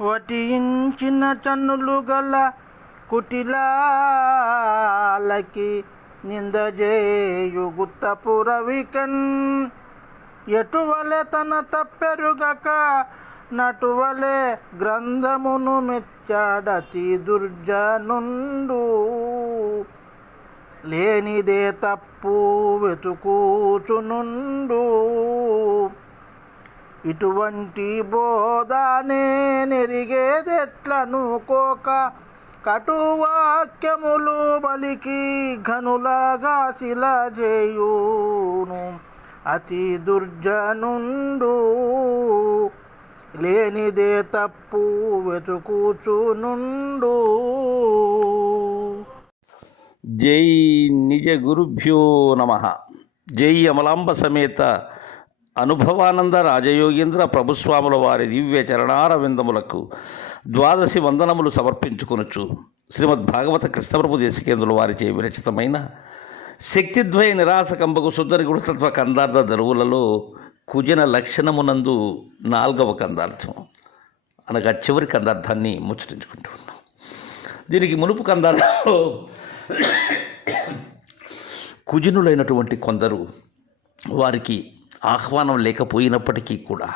వటించిన చన్నులు గల కుటిలాలకి నిందజేయు గుత్తపురవికన్ ఎటువలే తన తప్పెరుగక నటువలే గ్రంథమును మెచ్చాడతి దుర్జనుండు. లేనిదే తప్పు వెతుకూచునుండు. ఇటువంటి బోధనే నెరిగేదెట్లను కోక కటువాక్యములు బలికి ఘనులగా శిలజేయును. అతి దుర్జనుండు లేనిదే తప్పు వెతుకుచునుండు. జై నిజ గురుభ్యో నమ. జై అమలాంబ సమేత అనుభవానంద రాజయోగేంద్ర ప్రభుస్వాముల వారి దివ్య చరణారవిందములకు ద్వాదశి వందనములు సమర్పించుకొనొచ్చు శ్రీమద్ భాగవత కృష్ణప్రభు దేశికేంద్రుల వారిచే విరచితమైన శక్తిద్వయ నిరాశకంబకు సుందరి గుణతత్వ కందార్థ దరువులలో కుజన లక్షణమునందు నాలుగవ కందార్థం. అనగా చివరి కందార్థాన్ని ముచ్చటించుకుంటూ ఉన్నాం. దీనికి మునుపు కందార్థంలో కుజనులైనటువంటి కొందరు వారికి ఆహ్వానం లేకపోయినప్పటికీ కూడా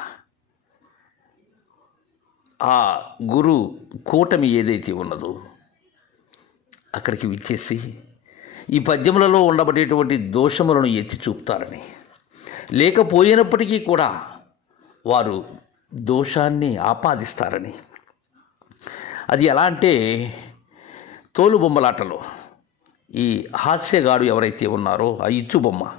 ఆ గురు కూటమి ఏదైతే ఉన్నదో అక్కడికి విచ్చేసి ఈ పద్యములలో ఉండబడేటువంటి దోషములను ఎత్తి చూపుతారని. లేకపోయినప్పటికీ కూడా వారు దోషాన్ని ఆపాదిస్తారని. అది ఎలా అంటే తోలు బొమ్మలాటలో ఈ హాస్యగాడు ఎవరైతే ఉన్నారో ఆ ఇచ్చు బొమ్మ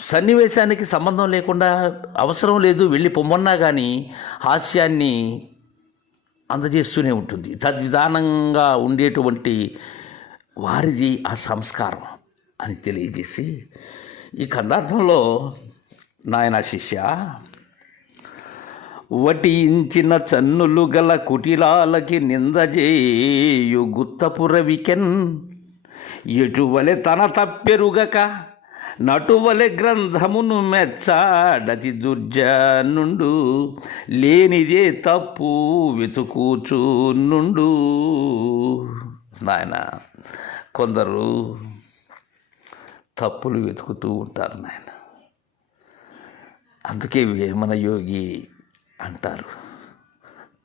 సన్నివేశానికి సంబంధం లేకుండా అవసరం లేదు వెళ్ళి పొమ్మన్నా కానీ హాస్యాన్ని అందజేస్తూనే ఉంటుంది. తద్విధానంగా ఉండేటువంటి వారిది ఆ సంస్కారం అని తెలియజేసి ఈ కందార్థంలో నాయన శిష్య వటించిన చన్నులు గల కుటిలాలకి నిందజేయు గుత్తపురవికెన్ ఎటువలె తన తప్పెరుగక నటువలె గ్రంథమును మెచ్చాడతి దుర్జనుండు లేనిదే తప్పు వెతుకూచునుండు. నాయన కొందరు తప్పులు వెతుకుతూ ఉంటారు నాయన. అందుకే వేమన యోగి అంటారు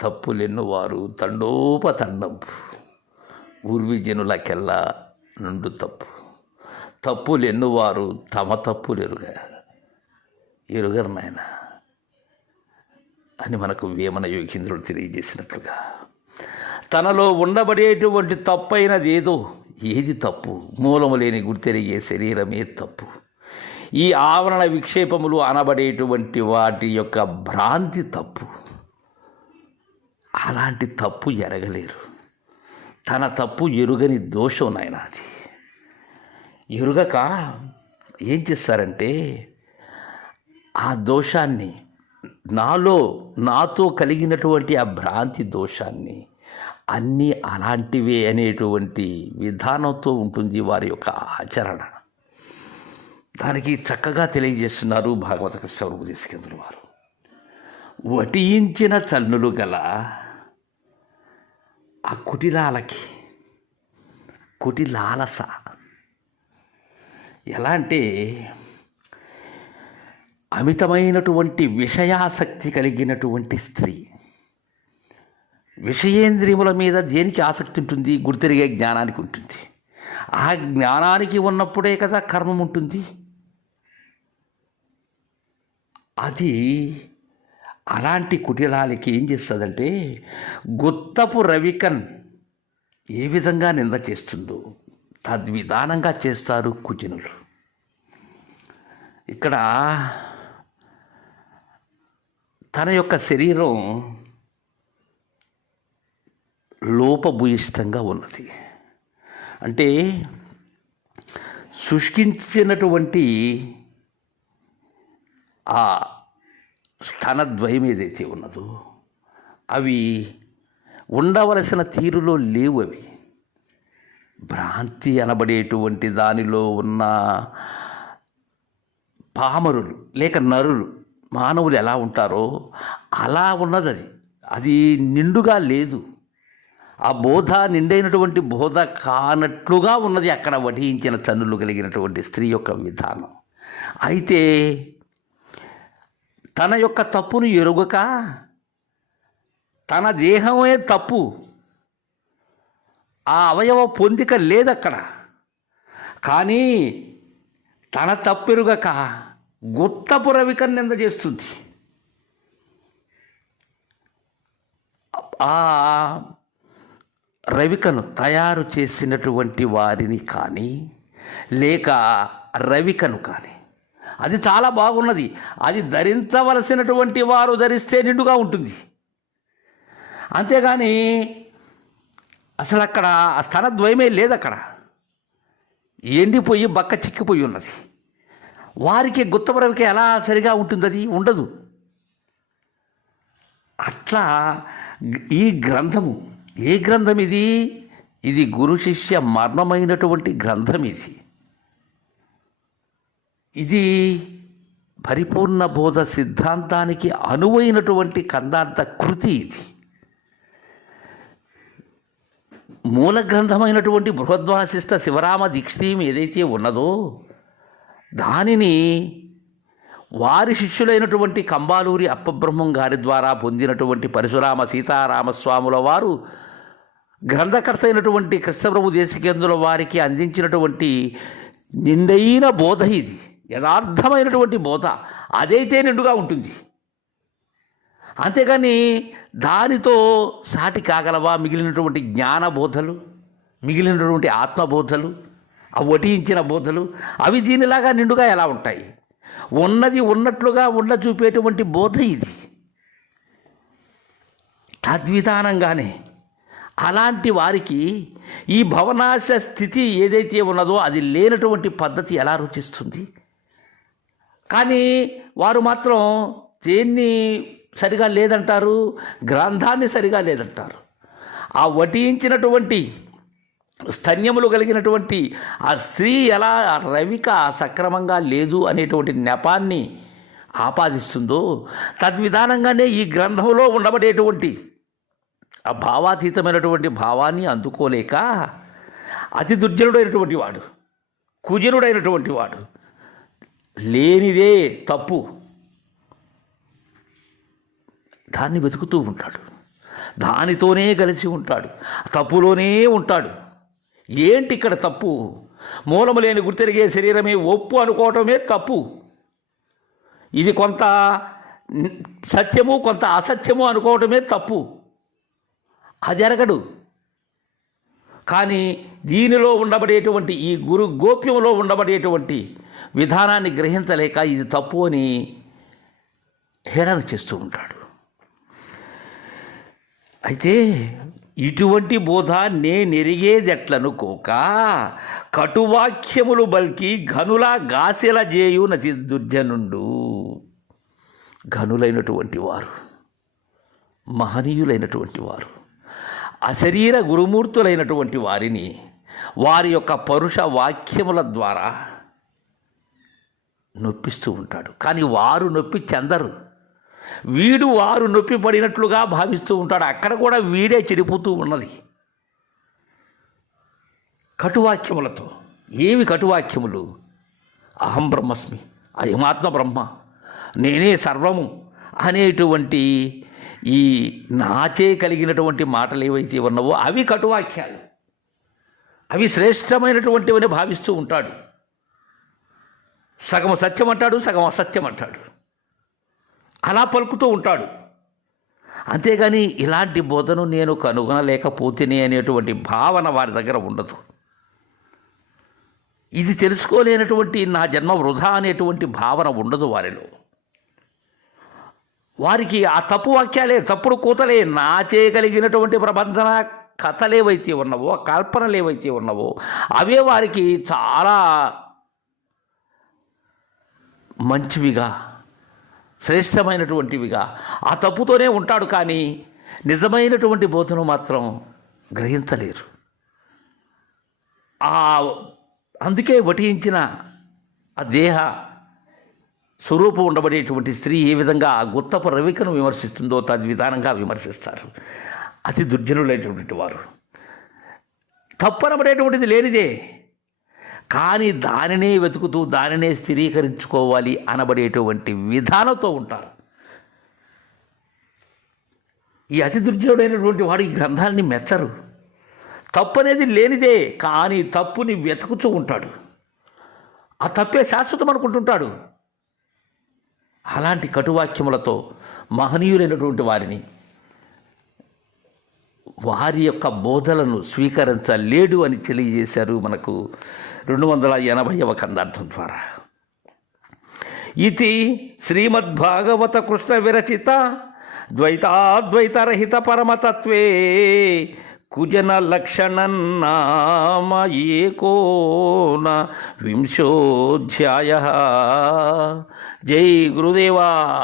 తప్పులెన్నువారు తండోపతండంపు ఊర్విజనులకెల్లా నుండు తప్పు. తప్పులెన్నువారు తమ తప్పులు ఎరుగ ఎరుగరు నాయన. అని మనకు వేమన యోగీంద్రుడు తెలియజేసినట్లుగా. తనలో ఉండబడేటువంటి తప్పైనది ఏదో ఏది తప్పు? మూలము లేని గుర్తెరిగే శరీరమే తప్పు. ఈ ఆవరణ విక్షేపములు అనబడేటువంటి వాటి యొక్క భ్రాంతి తప్పు. అలాంటి తప్పు ఎరగలేరు. తన తప్పు ఎరుగని దోషం నాయన అది. ఎరుగక ఏం చేస్తారంటే ఆ దోషాన్ని నాలో నాతో కలిగినటువంటి ఆ భ్రాంతి దోషాన్ని అన్నీ అలాంటివే అనేటువంటి విధానంతో ఉంటుంది వారి యొక్క ఆచరణ. దానికి చక్కగా తెలియజేస్తున్నారు భాగవత కృష్ణ ఉపదేశకేంద్రుల వారు. వటించిన చల్లులు గల ఆ కుటిలాలకి కుటిలాలస ఎలా అంటే అమితమైనటువంటి విషయాసక్తి కలిగినటువంటి స్త్రీ. విషయేంద్రియముల మీద దేనికి ఆసక్తి ఉంటుంది? గుర్తిరిగే జ్ఞానానికి ఉంటుంది. ఆ జ్ఞానానికి ఉన్నప్పుడే కదా కర్మం ఉంటుంది. అది అలాంటి కుటిలాలకి ఏం చేస్తుందంటే గుత్తపు రవికన్ ఏ విధంగా నింద చేస్తుందో తద్విధానంగా చేస్తారు కుజనులు. ఇక్కడ తన యొక్క శరీరం లోపభూయిష్టంగా ఉన్నది. అంటే శుష్కించినటువంటి ఆ స్థనద్వయం ఏదైతే ఉన్నదో అవి ఉండవలసిన తీరులో లేవు అవి. భ్రాంతి అనబడేటువంటి దానిలో ఉన్న పామరులు లేక నరులు మానవులు ఎలా ఉంటారో అలా ఉన్నది అది. అది నిండుగా లేదు. ఆ బోధ నిండైనటువంటి బోధ కానట్లుగా ఉన్నది అక్కడ వధించిన తన్నులు కలిగినటువంటి స్త్రీ యొక్క విధానం. అయితే తన యొక్క తప్పును ఎరుగక తన దేహమే తప్పు. ఆ అవయవ పొందిక లేదక్కడ. కానీ తన తప్పెరుగక గుత్తపు నింద చేస్తుంది. ఆ రవికను తయారు చేసినటువంటి వారిని కానీ లేక రవికను కానీ అది చాలా బాగున్నది. అది ధరించవలసినటువంటి వారు ధరిస్తే నిండుగా ఉంటుంది. అంతేగాని అసలు అక్కడ ఆ స్థనద్వయమే లేదు అక్కడ ఎండిపోయి బక్క చిక్కిపోయి ఉన్నది. వారికి గుత్తపరవికి ఎలా సరిగా ఉంటుంది అది ఉండదు. అట్లా ఈ గ్రంథము ఏ గ్రంథం ఇది ఇది గురు శిష్య మర్మమైనటువంటి గ్రంథం ఇది ఇది పరిపూర్ణ బోధ సిద్ధాంతానికి అనువైనటువంటి కందార్థ కృతి ఇది. మూల గ్రంథమైనటువంటి బృహద్వాసిష్ట శివరామ దీక్షీయం ఏదైతే ఉన్నదో దానిని వారి శిష్యులైనటువంటి కంబాలూరి అప్పబ్రహ్మం గారి ద్వారా పొందినటువంటి పరశురామ సీతారామస్వాముల వారు గ్రంథకర్త అయినటువంటి కృష్ణప్రభు దేశికేంద్రుల వారికి అందించినటువంటి నిండైన బోధ ఇది. యథార్థమైనటువంటి బోధ. అదైతే నిండుగా ఉంటుంది. అంతేగాని దానితో సాటి కాగలవా మిగిలినటువంటి జ్ఞాన బోధలు మిగిలినటువంటి ఆత్మబోధలు వటించిన బోధలు అవి దీనిలాగా నిండుగా ఎలా ఉంటాయి? ఉన్నది ఉన్నట్లుగా ఉండ చూపేటువంటి బోధ ఇది. తద్విధానంగానే అలాంటి వారికి ఈ భవనాశ స్థితి ఏదైతే ఉన్నదో అది లేనటువంటి పద్ధతి ఎలా రుచిస్తుంది? కానీ వారు మాత్రం దేన్ని సరిగా లేదంటారు? గ్రంథాన్ని సరిగా లేదంటారు. ఆ వటించినటువంటి స్తన్యములు కలిగినటువంటి ఆ స్త్రీ ఎలా రవిక సక్రమంగా లేదు అనేటువంటి నెపాన్ని ఆపాదిస్తుందో తద్విధానంగానే ఈ గ్రంథంలో ఉండబడేటువంటి ఆ భావాతీతమైనటువంటి భావాన్ని అందుకోలేక అతి దుర్జనుడైనటువంటి వాడు కుజనుడైనటువంటి వాడు లేనిదే తప్పు దాన్ని వెతుకుతూ ఉంటాడు. దానితోనే కలిసి ఉంటాడు. తప్పులోనే ఉంటాడు. ఏంటి ఇక్కడ తప్పు? మూలము లేని గుర్తెరిగే శరీరమే ఒప్పు అనుకోవటమే తప్పు. ఇది కొంత సత్యము కొంత అసత్యము అనుకోవటమే తప్పు. అది జరగడు కానీ దీనిలో ఉండబడేటువంటి ఈ గురు గోప్యంలో ఉండబడేటువంటి విధానాన్ని గ్రహించలేక ఇది తప్పు అని హేళన చేస్తూ ఉంటాడు. అయితే ఇటువంటి బోధ నేనెరిగేదెట్లనుకోక కటువాక్యములు బల్కి ఘనుల గాసెల జేయు నతి దుర్జనుండు ఘనులైనటువంటి వారు మహనీయులైనటువంటి వారు అశరీర గురుమూర్తులైనటువంటి వారిని వారి యొక్క పరుష వాక్యముల ద్వారా నొప్పిస్తూ ఉంటాడు. కానీ వారు నొప్పి చెందరు. వీడు వారు నొప్పి పడినట్లుగా భావిస్తూ ఉంటాడు. అక్కడ కూడా వీడే చెడిపోతూ ఉన్నది. కటువాక్యములతో ఏవి కటువాక్యములు? అహం బ్రహ్మస్మి అహిమాత్మ బ్రహ్మ నేనే సర్వము అనేటువంటి ఈ నాచే కలిగినటువంటి మాటలు ఏవైతే ఉన్నావో అవి కటువాక్యాలు. అవి శ్రేష్టమైనటువంటివని భావిస్తూ ఉంటాడు. సగం సత్యం అంటాడు సగం అసత్యం అంటాడు అలా పలుకుతూ ఉంటాడు. అంతేగాని ఇలాంటి బోధను నేను కనుగొనలేకపోతేనే అనేటువంటి భావన వారి దగ్గర ఉండదు. ఇది తెలుసుకోలేనటువంటి నా జన్మ వృధా అనేటువంటి భావన ఉండదు వారిలో. వారికి ఆ తప్పు వాక్యాలే తప్పుడు కూతలే నా చేయగలిగినటువంటి ప్రబంధన కథలేవైతే ఉన్నవో కల్పనలు ఏవైతే ఉన్నవో అవే వారికి చాలా మంచివిగా శ్రేష్టమైనటువంటివిగా. ఆ తప్పుతోనే ఉంటాడు కానీ నిజమైనటువంటి బోధను మాత్రం గ్రహించలేరు. ఆ అందుకే వటించిన ఆ దేహ స్వరూపం ఉండబడేటువంటి స్త్రీ ఏ విధంగా ఆ గుత్తపు రవికను విమర్శిస్తుందో తద్విధానంగా విమర్శిస్తారు. అతి దుర్జనులైనటువంటి వారు. తప్పనబడేటువంటిది లేనిదే కానీ దానినే వెతుకుతూ దానినే స్థిరీకరించుకోవాలి అనబడేటువంటి విధానంతో ఉంటారు. ఈ అతి దుర్జుడైనటువంటి వాడు ఈ గ్రంథాలని మెచ్చరు. తప్పు అనేది లేనిదే కానీ తప్పుని వెతుకుతూ ఉంటాడు. ఆ తప్పే శాశ్వతం అనుకుంటుంటాడు. అలాంటి కటువాక్యములతో మహనీయులైనటువంటి వారిని వారి యొక్క బోధలను స్వీకరించలేడు అని తెలియజేశారు మనకు రెండు వందల ఎనభైవ కందార్థం ద్వారా. ఇది శ్రీమద్భాగవత కృష్ణ విరచిత ద్వైతాద్వైతరహిత పరమతత్వే కుజన లక్షణన్నామ ఏకోన వింశోధ్యాయ. జై గురుదేవా.